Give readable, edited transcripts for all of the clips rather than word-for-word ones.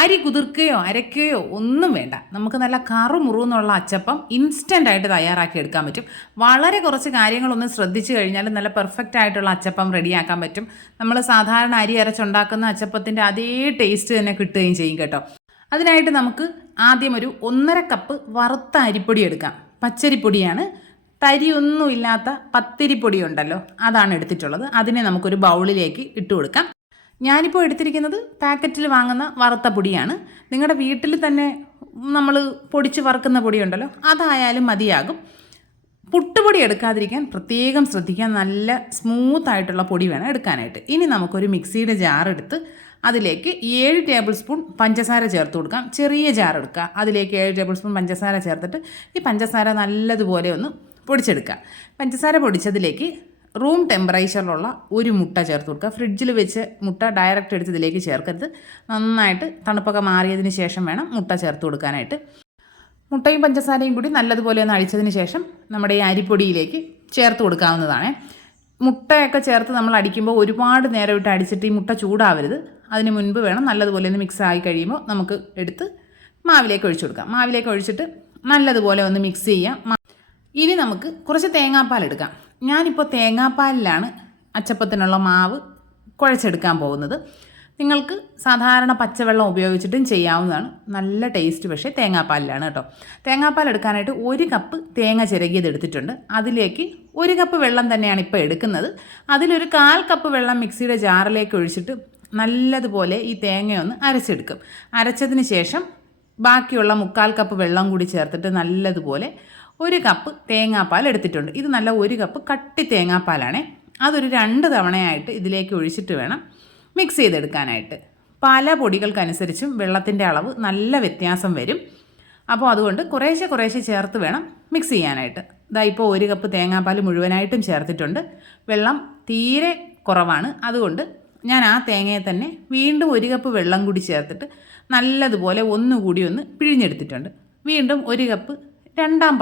അരി കുതിർക്കുകയോ അരയ്ക്കുകയോ ഒന്നും വേണ്ട. നമുക്ക് നല്ല കറുമുറുന്നുള്ള അച്ചപ്പം ഇൻസ്റ്റൻ്റായിട്ട് തയ്യാറാക്കി എടുക്കാൻ പറ്റും. വളരെ കുറച്ച് കാര്യങ്ങളൊന്ന് ശ്രദ്ധിച്ചു കഴിഞ്ഞാൽ നല്ല പെർഫെക്റ്റ് ആയിട്ടുള്ള അച്ചപ്പം റെഡിയാക്കാൻ പറ്റും. നമ്മൾ സാധാരണ അരി അരച്ചുണ്ടാക്കുന്ന അച്ചപ്പത്തിൻ്റെ അതേ ടേസ്റ്റ് തന്നെ കിട്ടുകയും ചെയ്യും കേട്ടോ. അതിനായിട്ട് നമുക്ക് ആദ്യം ഒരു 1.5 കപ്പ് വറുത്ത അരിപ്പൊടി എടുക്കാം. പച്ചരിപ്പൊടിയാണ്. തരിയൊന്നുമില്ലാത്ത പത്തിരിപ്പൊടി ഉണ്ടല്ലോ, അതാണ് എടുത്തിട്ടുള്ളത്. അതിനെ നമുക്കൊരു ബൗളിലേക്ക് ഇട്ട് കൊടുക്കാം. ഞാനിപ്പോൾ എടുത്തിരിക്കുന്നത് പാക്കറ്റിൽ വാങ്ങുന്ന വറുത്ത പൊടിയാണ്. നിങ്ങളുടെ വീട്ടിൽ തന്നെ നമ്മൾ പൊടിച്ച് വറുക്കുന്ന പൊടിയുണ്ടല്ലോ, അതായാലും മതിയാകും. പുട്ടുപൊടി എടുക്കാതിരിക്കാൻ പ്രത്യേകം ശ്രദ്ധിക്കാൻ. നല്ല സ്മൂത്തായിട്ടുള്ള പൊടി വേണം എടുക്കാനായിട്ട്. ഇനി നമുക്കൊരു മിക്സിയുടെ ജാർ എടുത്ത് അതിലേക്ക് 7 ടേബിൾ സ്പൂൺ പഞ്ചസാര ചേർത്ത് കൊടുക്കാം. ചെറിയ ജാർ എടുക്കുക, അതിലേക്ക് 7 ടേബിൾ സ്പൂൺ പഞ്ചസാര ചേർത്തിട്ട് ഈ പഞ്ചസാര നല്ലതുപോലെ ഒന്ന് പൊടിച്ചെടുക്കുക. പഞ്ചസാര പൊടിച്ചതിലേക്ക് റൂം ടെമ്പറേച്ചറിലുള്ള ഒരു മുട്ട ചേർത്ത് കൊടുക്കുക. ഫ്രിഡ്ജിൽ വെച്ച് മുട്ട ഡയറക്റ്റ് എടുത്ത് ഇതിലേക്ക് ചേർക്കരുത്. നന്നായിട്ട് തണുപ്പൊക്കെ മാറിയതിന് ശേഷം വേണം മുട്ട ചേർത്ത് കൊടുക്കാനായിട്ട്. മുട്ടയും പഞ്ചസാരയും കൂടി നല്ലതുപോലെ ഒന്ന് അടിച്ചതിന് ശേഷം നമ്മുടെ ഈ അരിപ്പൊടിയിലേക്ക് ചേർത്ത് കൊടുക്കാവുന്നതാണ്. മുട്ടയൊക്കെ ചേർത്ത് നമ്മൾ അടിക്കുമ്പോൾ ഒരുപാട് നേരം ഇട്ട് അടിച്ചിട്ട് ഈ മുട്ട ചൂടാവരുത്. അതിന് മുൻപ് വേണം. നല്ലതുപോലെ ഒന്ന് മിക്സ് ആയി കഴിയുമ്പോൾ നമുക്ക് എടുത്ത് മാവിലേക്ക് ഒഴിച്ചു കൊടുക്കാം. മാവിലേക്ക് ഒഴിച്ചിട്ട് നല്ലതുപോലെ ഒന്ന് മിക്സ് ചെയ്യാം. ഇനി നമുക്ക് കുറച്ച് തേങ്ങാപ്പാൽ എടുക്കാം. ഞാനിപ്പോൾ തേങ്ങാപ്പാലിലാണ് അച്ചപ്പത്തിനുള്ള മാവ് കുഴച്ചെടുക്കാൻ പോകുന്നത്. നിങ്ങൾക്ക് സാധാരണ പച്ചവെള്ളം ഉപയോഗിച്ചിട്ടും ചെയ്യാവുന്നതാണ്. നല്ല ടേസ്റ്റ് പക്ഷേ തേങ്ങാപ്പാലിലാണ് കേട്ടോ. തേങ്ങാപ്പാൽ എടുക്കാനായിട്ട് 1 കപ്പ് തേങ്ങ ചിരകിയത് എടുത്തിട്ടുണ്ട്. അതിലേക്ക് 1 കപ്പ് വെള്ളം തന്നെയാണ് ഇപ്പോൾ എടുക്കുന്നത്. അതിലൊരു 1/4 കപ്പ് വെള്ളം മിക്സിയുടെ ജാറിലേക്ക് ഒഴിച്ചിട്ട് നല്ലതുപോലെ ഈ തേങ്ങയൊന്ന് അരച്ചെടുക്കും. അരച്ചതിന് ശേഷം ബാക്കിയുള്ള 1/4 കപ്പ് വെള്ളം കൂടി ചേർത്തിട്ട് നല്ലതുപോലെ 1 കപ്പ് തേങ്ങാപ്പാൽ എടുത്തിട്ടുണ്ട്. ഇത് നല്ല 1 കപ്പ് കട്ടി തേങ്ങാപ്പാലാണേ. അതൊരു 2 തവണയായിട്ട് ഇതിലേക്ക് ഒഴിച്ചിട്ട് വേണം മിക്സ് ചെയ്തെടുക്കാനായിട്ട്. പല പൊടികൾക്കനുസരിച്ചും വെള്ളത്തിൻ്റെ അളവ് നല്ല വ്യത്യാസം വരും. അപ്പോൾ അതുകൊണ്ട് കുറേശ്ശെ ചേർത്ത് വേണം മിക്സ് ചെയ്യാനായിട്ട്. ഇതാ ഇപ്പോൾ 1 കപ്പ് തേങ്ങാപ്പാൽ മുഴുവനായിട്ടും ചേർത്തിട്ടുണ്ട്. വെള്ളം തീരെ കുറവാണ്. അതുകൊണ്ട് ഞാൻ ആ തേങ്ങയെ തന്നെ വീണ്ടും 1 കപ്പ് വെള്ളം കൂടി ചേർത്തിട്ട് നല്ലതുപോലെ ഒന്നുകൂടി ഒന്ന് പിഴിഞ്ഞെടുത്തിട്ടുണ്ട്. വീണ്ടും 1 കപ്പ് രണ്ടാം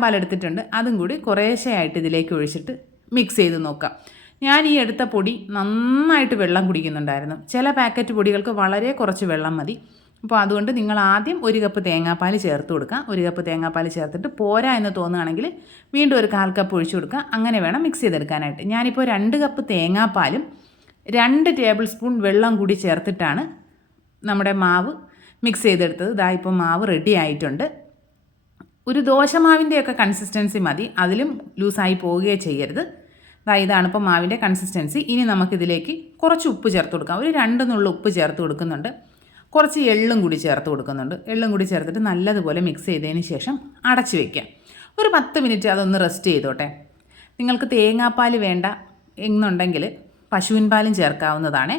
പാലെടുത്തിട്ടുണ്ട്. അതും കൂടി കുറേശ്ശെയായിട്ട് ഇതിലേക്ക് ഒഴിച്ചിട്ട് മിക്സ് ചെയ്ത് നോക്കാം. ഞാൻ ഈ എടുത്ത പൊടി നന്നായിട്ട് വെള്ളം കുടിക്കുന്നുണ്ടായിരുന്നു. ചില പാക്കറ്റ് പൊടികൾക്ക് വളരെ കുറച്ച് വെള്ളം മതി. അപ്പോൾ അതുകൊണ്ട് നിങ്ങൾ ആദ്യം 1 കപ്പ് തേങ്ങാപ്പാൽ ചേർത്ത് കൊടുക്കുക. 1 കപ്പ് തേങ്ങാപ്പാൽ ചേർത്തിട്ട് പോരാ എന്ന് തോന്നുകയാണെങ്കിൽ വീണ്ടും ഒരു 1/4 കപ്പ് ഒഴിച്ചു കൊടുക്കുക. അങ്ങനെ വേണം മിക്സ് ചെയ്തെടുക്കാനായിട്ട്. ഞാനിപ്പോൾ 2 കപ്പ് തേങ്ങാപ്പാലും 2 ടേബിൾ സ്പൂൺ വെള്ളം കൂടി ചേർത്തിട്ടാണ് നമ്മുടെ മാവ് മിക്സ് ചെയ്തെടുത്തത്. ഇതാ ഇപ്പോൾ മാവ് റെഡി ആയിട്ടുണ്ട്. ഒരു ദോശമാവിൻ്റെയൊക്കെ കൺസിസ്റ്റൻസി മതി. അതിലും ലൂസായി പോവുകയോ ചെയ്യരുത്. ഇതാണ് ഇപ്പോൾ മാവിൻ്റെ കൺസിസ്റ്റൻസി. ഇനി നമുക്കിതിലേക്ക് കുറച്ച് ഉപ്പ് ചേർത്ത് കൊടുക്കാം. ഒരു 2 നുള്ളു ഉപ്പ് ചേർത്ത് കൊടുക്കുന്നുണ്ട്. കുറച്ച് എള്ളും കൂടി ചേർത്ത് കൊടുക്കുന്നുണ്ട്. എള്ളും കൂടി ചേർത്തിട്ട് നല്ലതുപോലെ മിക്സ് ചെയ്തതിന് ശേഷം അടച്ച് വയ്ക്കാം. ഒരു 10 മിനിറ്റ് അതൊന്ന് റെസ്റ്റ് ചെയ്തോട്ടെ. നിങ്ങൾക്ക് തേങ്ങാപ്പാൽ വേണ്ട എന്നുണ്ടെങ്കിൽ പശുവിൻ പാലും ചേർക്കാവുന്നതാണ്.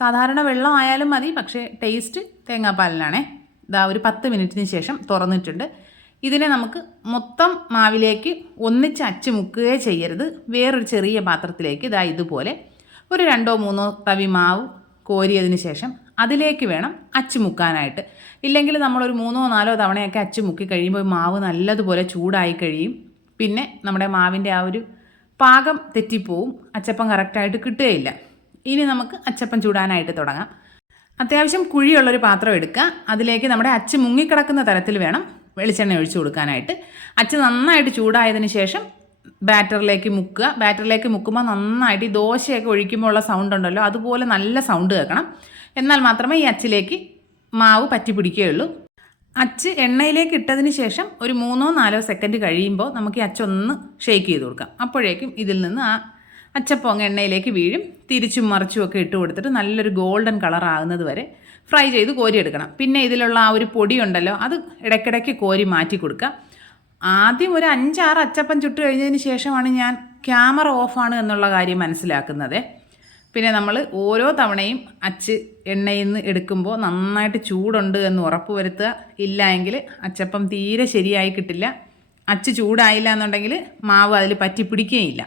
സാധാരണ വെള്ളം ആയാലും മതി, പക്ഷേ ടേസ്റ്റ് തേങ്ങാപ്പാലിനാണേ. ഇതാ ഒരു 10 മിനിറ്റിന് ശേഷം തുറന്നിട്ടുണ്ട്. ഇതിനെ നമുക്ക് മൊത്തം മാവിലേക്ക് ഒന്നിച്ച് അച്ച് മുക്കുകയോ ചെയ്യരുത്. വേറൊരു ചെറിയ പാത്രത്തിലേക്ക് ഇതാ ഇതുപോലെ ഒരു 2-3 തവി മാവ് കോരിയതിന് ശേഷം അതിലേക്ക് വേണം അച്ച് മുക്കാനായിട്ട്. ഇല്ലെങ്കിൽ നമ്മളൊരു 3-4 തവണയൊക്കെ അച്ച് മുക്കി കഴിയുമ്പോൾ മാവ് നല്ലതുപോലെ ചൂടായി കഴിയും. പിന്നെ നമ്മുടെ മാവിൻ്റെ ആ ഒരു പാകം തെറ്റിപ്പോവും. അച്ചപ്പം കറക്റ്റായിട്ട് കിട്ടുകയില്ല. ഇനി നമുക്ക് അച്ചപ്പം ചൂടാനായിട്ട് തുടങ്ങാം. അത്യാവശ്യം കുഴിയുള്ളൊരു പാത്രം എടുക്കുക. അതിലേക്ക് നമ്മുടെ അച്ച് മുങ്ങിക്കിടക്കുന്ന തരത്തിൽ വേണം വെളിച്ചെണ്ണ ഒഴിച്ചു കൊടുക്കാനായിട്ട്. അച്ച് നന്നായിട്ട് ചൂടായതിന് ശേഷം ബാറ്ററിലേക്ക് മുക്കുക. ബാറ്ററിലേക്ക് മുക്കുമ്പോൾ നന്നായിട്ട് ഈ ദോശയൊക്കെ ഒഴിക്കുമ്പോൾ ഉള്ള സൗണ്ട് ഉണ്ടല്ലോ, അതുപോലെ നല്ല സൗണ്ട് കേൾക്കണം. എന്നാൽ മാത്രമേ ഈ അച്ചിലേക്ക് മാവ് പറ്റി പിടിക്കുകയുള്ളൂ. അച്ച് എണ്ണയിലേക്ക് ഇട്ടതിന് ശേഷം ഒരു 3-4 സെക്കൻഡ് കഴിയുമ്പോൾ നമുക്ക് ഈ അച്ചൊന്ന് ഷേക്ക് ചെയ്ത് കൊടുക്കാം. അപ്പോഴേക്കും ഇതിൽ നിന്ന് ആ അച്ചപ്പം എണ്ണയിലേക്ക് വീഴും. തിരിച്ചും മറിച്ചും ഒക്കെ ഇട്ട് കൊടുത്തിട്ട് നല്ലൊരു ഗോൾഡൻ കളർ ആകുന്നത് വരെ ഫ്രൈ ചെയ്ത് കോരിയെടുക്കണം. പിന്നെ ഇതിലുള്ള ആ ഒരു പൊടി ഉണ്ടല്ലോ, അത് ഇടയ്ക്കിടയ്ക്ക് കോരി മാറ്റി കൊടുക്കുക. ആദ്യം ഒരു 5-6 അച്ചപ്പം ചുട്ട് കഴിഞ്ഞതിന് ശേഷമാണ് ഞാൻ ക്യാമറ ഓഫാണ് എന്നുള്ള കാര്യം മനസ്സിലാക്കുന്നത്. പിന്നെ നമ്മൾ ഓരോ തവണയും അച്ച് എണ്ണയിൽ നിന്ന് എടുക്കുമ്പോൾ നന്നായിട്ട് ചൂടുണ്ട് എന്ന് ഉറപ്പ് വരുത്തുക. ഇല്ല എങ്കിൽ അച്ചപ്പം തീരെ ശരിയായി കിട്ടില്ല. അച്ച് ചൂടായില്ല എന്നുണ്ടെങ്കിൽ മാവ് അതിൽ പറ്റി പിടിക്കുകയില്ല.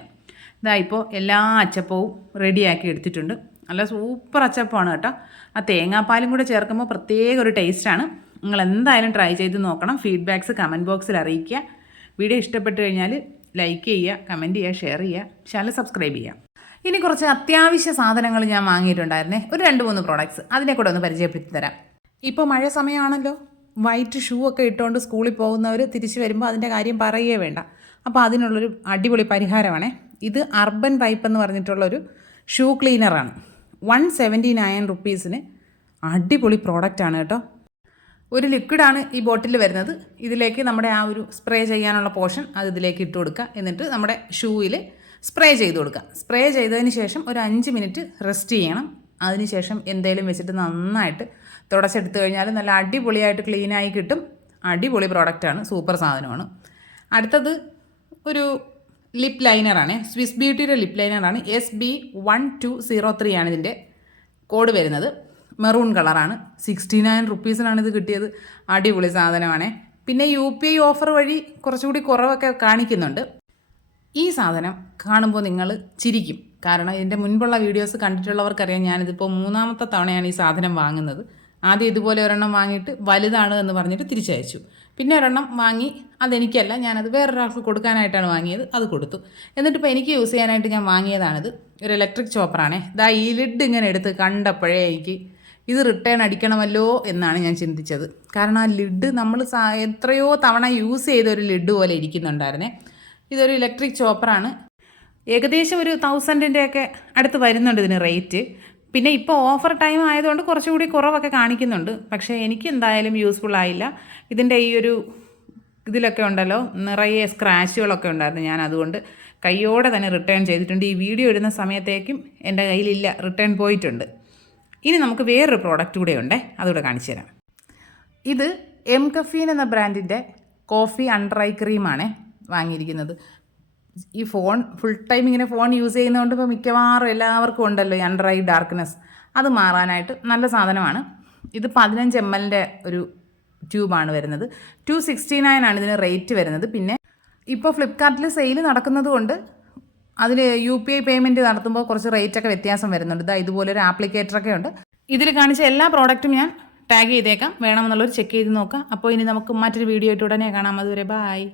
ഇതാ ഇപ്പോൾ എല്ലാ അച്ചപ്പവും റെഡിയാക്കി എടുത്തിട്ടുണ്ട്. നല്ല സൂപ്പർ അച്ചപ്പമാണ് കേട്ടോ. ആ തേങ്ങാപ്പാലും കൂടെ ചേർക്കുമ്പോൾ പ്രത്യേക ഒരു ടേസ്റ്റാണ്. നിങ്ങൾ എന്തായാലും ട്രൈ ചെയ്ത് നോക്കണം. ഫീഡ്ബാക്ക്സ് കമൻറ്റ് ബോക്സിൽ അറിയിക്കുക. വീഡിയോ ഇഷ്ടപ്പെട്ട് കഴിഞ്ഞാൽ ലൈക്ക് ചെയ്യുക, കമൻറ്റ് ചെയ്യുക, ഷെയർ ചെയ്യുക, ചാനൽ സബ്സ്ക്രൈബ് ചെയ്യുക. ഇനി കുറച്ച് അത്യാവശ്യ സാധനങ്ങൾ ഞാൻ വാങ്ങിയിട്ടുണ്ടായിരുന്നേ, ഒരു 2-3 പ്രോഡക്റ്റ്സ്, അതിനെ കൂടെ ഒന്ന് പരിചയപ്പെടുത്തി തരാം. ഇപ്പോൾ മഴ സമയമാണല്ലോ, വൈറ്റ് ഷൂ ഒക്കെ ഇട്ടുകൊണ്ട് സ്കൂളിൽ പോകുന്നവർ തിരിച്ചു വരുമ്പോൾ അതിൻ്റെ കാര്യം പറയുകയേ വേണ്ട. അപ്പോൾ അതിനുള്ളൊരു അടിപൊളി പരിഹാരമാണേ. ഇത് അർബൻ വൈപ്പ് എന്ന് പറഞ്ഞിട്ടുള്ളൊരു ഷൂ ക്ലീനറാണ്. 179 റുപ്പീസിന് അടിപൊളി പ്രോഡക്റ്റാണ് കേട്ടോ. ഒരു ലിക്വിഡാണ് ഈ ബോട്ടിൽ വരുന്നത്. ഇതിലേക്ക് നമ്മുടെ ആ ഒരു സ്പ്രേ ചെയ്യാനുള്ള പോർഷൻ അത് ഇതിലേക്ക് ഇട്ട് കൊടുക്കുക. എന്നിട്ട് നമ്മുടെ ഷൂവിൽ സ്പ്രേ ചെയ്ത് കൊടുക്കുക. സ്പ്രേ ചെയ്തതിന് ശേഷം ഒരു 5 മിനിറ്റ് റെസ്റ്റ് ചെയ്യണം. അതിന് ശേഷം എന്തെങ്കിലും വെച്ചിട്ട് നന്നായിട്ട് തുടച്ചെടുത്ത് കഴിഞ്ഞാൽ നല്ല അടിപൊളിയായിട്ട് ക്ലീനായി കിട്ടും. അടിപൊളി പ്രോഡക്റ്റാണ്, സൂപ്പർ സാധനമാണ്. അടുത്തത് ഒരു ലിപ്പ് ലൈനറാണ്. സ്വിസ് ബ്യൂട്ടിയുടെ ലിപ്പ് ലൈനറാണ്. SB1203 ആണ് ഇതിൻ്റെ കോഡ് വരുന്നത്. മെറൂൺ കളറാണ്. 69 റുപ്പീസിനാണ് ഇത് കിട്ടിയത്. അടിപൊളി സാധനമാണ്. പിന്നെ UPI ഓഫർ വഴി കുറച്ചുകൂടി കുറവൊക്കെ കാണിക്കുന്നുണ്ട്. ഈ സാധനം കാണുമ്പോൾ നിങ്ങൾ ചിരിക്കും. കാരണം ഇതിൻ്റെ മുൻപുള്ള വീഡിയോസ് കണ്ടിട്ടുള്ളവർക്കറിയാം, ഞാനിതിപ്പോൾ 3ാമത്തെ തവണയാണ് ഈ സാധനം വാങ്ങുന്നത്. ആദ്യം ഇതുപോലെ ഒരെണ്ണം വാങ്ങിയിട്ട് വലുതാണ് എന്ന് പറഞ്ഞിട്ട് തിരിച്ചയച്ചു. പിന്നെ ഒരെണ്ണം വാങ്ങി, അതെനിക്കല്ല, ഞാനത് വേറൊരാൾക്ക് കൊടുക്കാനായിട്ടാണ് വാങ്ങിയത്. അത് കൊടുത്തു. എന്നിട്ടിപ്പോൾ എനിക്ക് യൂസ് ചെയ്യാനായിട്ട് ഞാൻ വാങ്ങിയതാണിത്. ഒരു ഇലക്ട്രിക് ചോപ്പറാണേ. ഈ ലിഡ് ഇങ്ങനെ എടുത്ത് കണ്ടപ്പോഴേ എനിക്ക് ഇത് റിട്ടേൺ അടിക്കണമല്ലോ എന്നാണ് ഞാൻ ചിന്തിച്ചത്. കാരണം ആ ലിഡ് നമ്മൾ എത്രയോ തവണ യൂസ് ചെയ്തൊരു ലിഡ് പോലെ ഇരിക്കുന്നുണ്ടായിരുന്നേ. ഇതൊരു ഇലക്ട്രിക് ചോപ്പറാണ്. ഏകദേശം ഒരു 1000-ൻ്റെയൊക്കെ അടുത്ത് വരുന്നുണ്ട് ഇതിന് റേറ്റ്. പിന്നെ ഇപ്പോൾ ഓഫർ ടൈം ആയതുകൊണ്ട് കുറച്ചുകൂടി കുറവൊക്കെ കാണിക്കുന്നുണ്ട്. പക്ഷേ എനിക്ക് എന്തായാലും യൂസ്ഫുൾ ആയില്ല. ഇതിൻ്റെ ഈ ഒരു ഇതിലൊക്കെ ഉണ്ടല്ലോ നിറയെ സ്ക്രാച്ചുകളൊക്കെ ഉണ്ടായിരുന്നു. ഞാൻ അതുകൊണ്ട് കയ്യോടെ തന്നെ റിട്ടേൺ ചെയ്തിട്ടുണ്ട്. ഈ വീഡിയോ ഇടുന്ന സമയത്തേക്കും എൻ്റെ കയ്യിലില്ല, റിട്ടേൺ പോയിട്ടുണ്ട്. ഇനി നമുക്ക് വേറൊരു പ്രോഡക്റ്റ് കൂടെ ഉണ്ടേ, അതുകൂടെ കാണിച്ചു തരാം. ഇത് എംകഫീൻ എന്ന ബ്രാൻഡിൻ്റെ കോഫി അണ്ടർ ഐ ക്രീമാണ് വാങ്ങിയിരിക്കുന്നത്. ഈ ഫോൺ ഫുൾ ടൈം ഇങ്ങനെ ഫോൺ യൂസ് ചെയ്യുന്നതുകൊണ്ട് ഇപ്പോൾ മിക്കവാറും എല്ലാവർക്കും ഉണ്ടല്ലോ ഈ അണ്ടർ ഐ ഡാർക്ക്നെസ്. അത് മാറാനായിട്ട് നല്ല സാധനമാണ്. ഇത് 15 ml ഒരു ട്യൂബാണ് വരുന്നത്. 269 ആണ് ഇതിന് റേറ്റ് വരുന്നത്. പിന്നെ ഇപ്പോൾ ഫ്ലിപ്കാർട്ടിൽ സെയിൽ നടക്കുന്നത് കൊണ്ട് അതിൽ UPI പേയ്മെൻറ്റ് നടത്തുമ്പോൾ കുറച്ച് റേറ്റൊക്കെ വ്യത്യാസം വരുന്നുണ്ട്. ഇതുപോലൊരു ആപ്ലിക്കേറ്ററൊക്കെ ഉണ്ട്. ഇതിൽ കാണിച്ച എല്ലാ പ്രോഡക്റ്റും ഞാൻ ടാഗ് ചെയ്തേക്കാം, വേണമെന്നുള്ളവർ ചെക്ക് ചെയ്ത് നോക്കാം. അപ്പോൾ ഇനി നമുക്ക് മറ്റൊരു വീഡിയോ ആയിട്ട് ഉടനെ കാണാം. അതുവരെ ബായ്.